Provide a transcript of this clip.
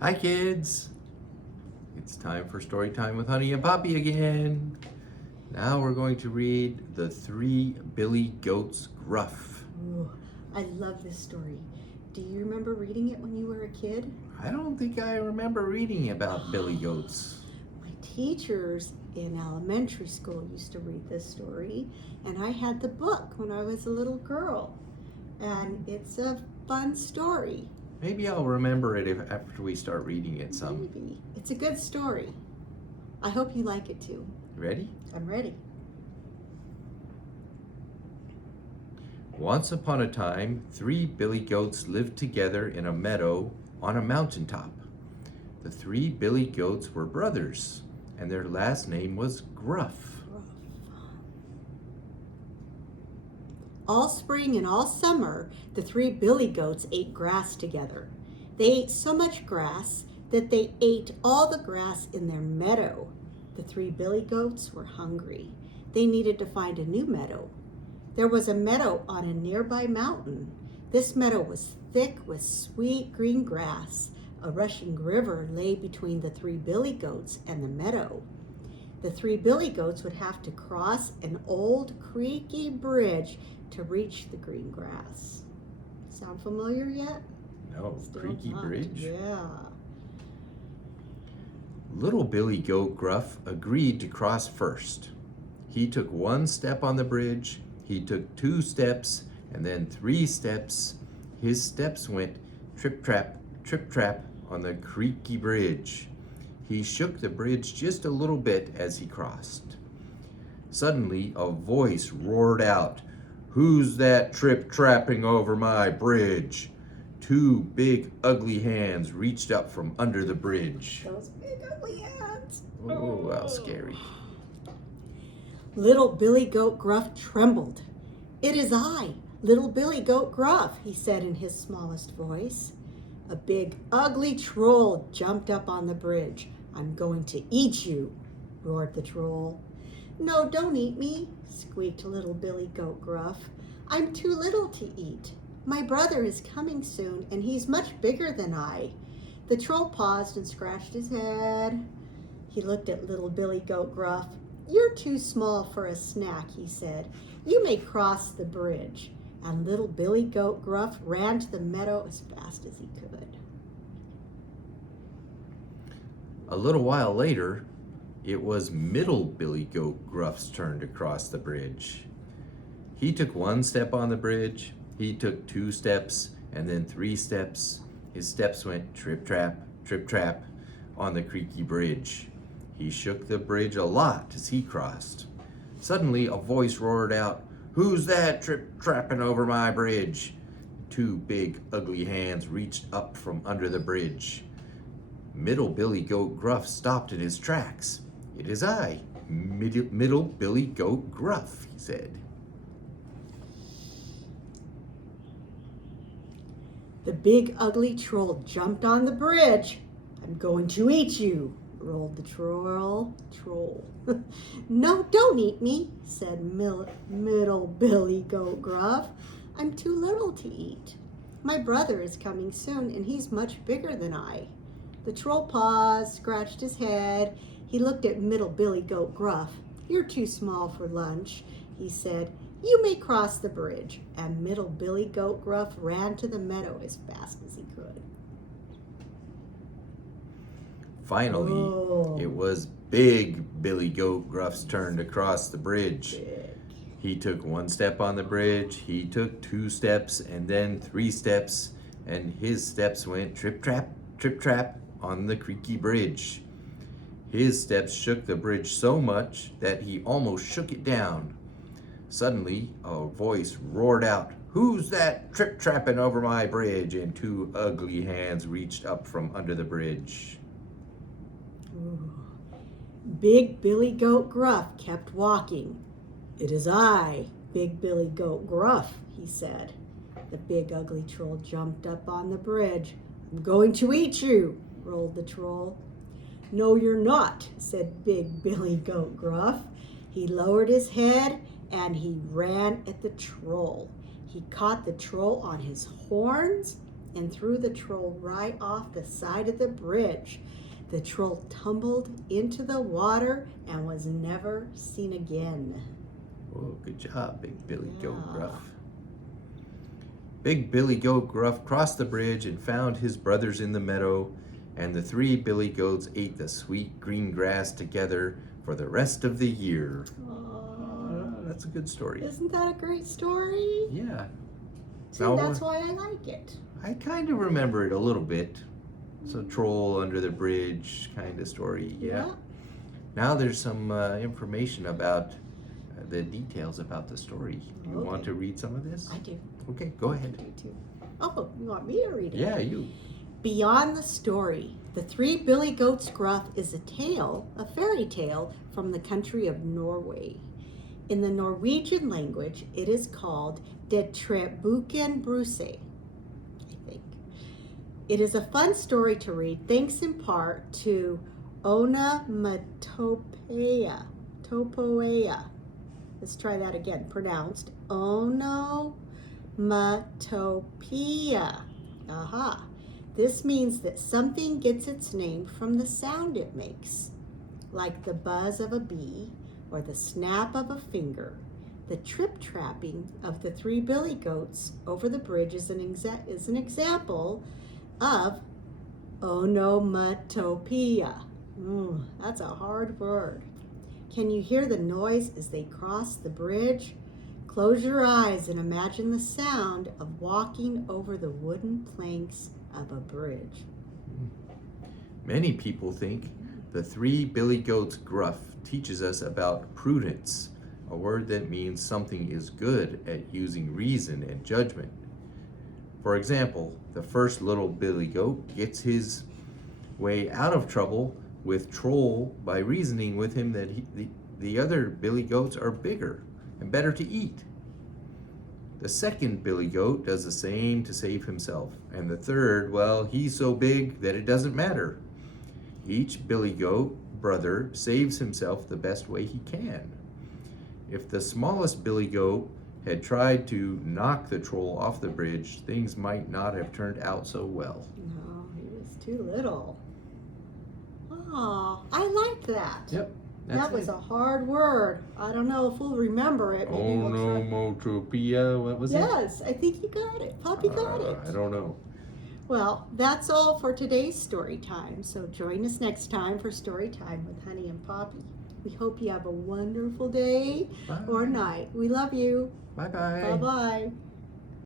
Hi kids! It's time for story time with Honey and Poppy again. Now we're going to read the Three Billy Goats Gruff. Ooh, I love this story. Do you remember reading it when you were a kid? I don't think I remember reading about Billy Goats. My teachers in elementary school used to read this story, and I had the book when I was a little girl. And it's a fun story. Maybe I'll remember it after we start reading it some. Maybe. It's a good story. I hope you like it too. Ready? I'm ready. Once upon a time, 3 billy goats lived together in a meadow on a mountaintop. The 3 billy goats were brothers, and their last name was Gruff. All spring and all summer, the 3 billy goats ate grass together. They ate so much grass that they ate all the grass in their meadow. The 3 billy goats were hungry. They needed to find a new meadow. There was a meadow on a nearby mountain. This meadow was thick with sweet green grass. A rushing river lay between the 3 billy goats and the meadow. The 3 billy goats would have to cross an old creaky bridge to reach the green grass. Sound familiar yet? No, Still creaky not. bridge. Yeah. Little Billy Goat Gruff agreed to cross first. He took 1 step on the bridge, he took 2 steps, and then 3 steps. His steps went trip-trap on the creaky bridge. He shook the bridge just a little bit as he crossed. Suddenly, a voice roared out, "Who's that trip-trapping over my bridge?" 2 big, ugly hands reached up from under the bridge. Those big ugly hands. Oh, how scary. Little Billy Goat Gruff trembled. "It is I, Little Billy Goat Gruff," he said in his smallest voice. A big, ugly troll jumped up on the bridge. "I'm going to eat you," roared the troll. "No, don't eat me," squeaked Little Billy Goat Gruff. "I'm too little to eat. My brother is coming soon, and he's much bigger than I." The troll paused and scratched his head. He looked at Little Billy Goat Gruff. "You're too small for a snack," he said. "You may cross the bridge." And Little Billy Goat Gruff ran to the meadow as fast as he could. A little while later, it was Middle Billy Goat Gruff's turn to cross the bridge. He took 1 step on the bridge, he took 2 steps, and then 3 steps. His steps went trip-trap on the creaky bridge. He shook the bridge a lot as he crossed. Suddenly, a voice roared out, "Who's that trip-trapping over my bridge?" 2 big, ugly hands reached up from under the bridge. Middle Billy Goat Gruff stopped in his tracks. "It is I, Middle Billy Goat Gruff," he said. The big ugly troll jumped on the bridge. "I'm going to eat you," rolled the troll. "No, don't eat me," said Middle Billy Goat Gruff. "I'm too little to eat. My brother is coming soon, and he's much bigger than I." The troll paused, scratched his head. He looked at Middle Billy Goat Gruff. "You're too small for lunch," he said. "You may cross the bridge." And Middle Billy Goat Gruff ran to the meadow as fast as he could. Finally, it was Big Billy Goat Gruff's turn to cross the bridge. Big. He took 1 step on the bridge, he took 2 steps, and then 3 steps, and his steps went trip-trap on the creaky bridge. His steps shook the bridge so much that he almost shook it down. Suddenly, a voice roared out, "Who's that trip-trapping over my bridge?" And 2 ugly hands reached up from under the bridge. Ooh. Big Billy Goat Gruff kept walking. "It is I, Big Billy Goat Gruff," he said. The big ugly troll jumped up on the bridge. "I'm going to eat you," rolled the troll. "No, you're not," said Big Billy Goat Gruff. He lowered his head and he ran at the troll. He caught the troll on his horns and threw the troll right off the side of the bridge. The troll tumbled into the water and was never seen again. Oh, good job, Big Billy Goat Yeah. Gruff. Big Billy Goat Gruff crossed the bridge and found his brothers in the meadow, and the 3 billy goats ate the sweet green grass together for the rest of the year. That's a good story. Isn't that a great story? Yeah. See, Now, that's why I like it. I kind of remember it a little bit. It's a troll under the bridge kind of story, yeah. Now there's some information about the details about the story. You want to read some of this? I do. Okay, go ahead. I do too. Oh, you want me to read it? Yeah, you. Beyond the story, the 3 Billy Goats Gruff is a fairy tale from the country of Norway. In the Norwegian language, it is called Det Trebuken Bruse, I think. It is a fun story to read, thanks in part to onomatopoeia. Let's try that again. Pronounced onomatopoeia. Aha. This means that something gets its name from the sound it makes, like the buzz of a bee or the snap of a finger. The trip-trapping of the 3 billy goats over the bridge is an example of onomatopoeia. That's a hard word. Can you hear the noise as they cross the bridge? Close your eyes and imagine the sound of walking over the wooden planks of a bridge. Many people think the 3 Billy Goats Gruff teaches us about prudence, a word that means something is good at using reason and judgment. For example, the first little billy goat gets his way out of trouble with Troll by reasoning with him that the other billy goats are bigger and better to eat. The second billy goat does the same to save himself, and the third, well, he's so big that it doesn't matter. Each billy goat brother saves himself the best way he can. If the smallest billy goat had tried to knock the troll off the bridge, things might not have turned out so well. No, he was too little. Oh, I like that. Yep. That was a hard word. I don't know if we'll remember it. Maybe we'll try. Onomatopoeia, what was it? Yes, I think you got it. Poppy got it. I don't know. Well, that's all for today's story time. So join us next time for story time with Honey and Poppy. We hope you have a wonderful day or night. We love you. Bye-bye. Bye-bye.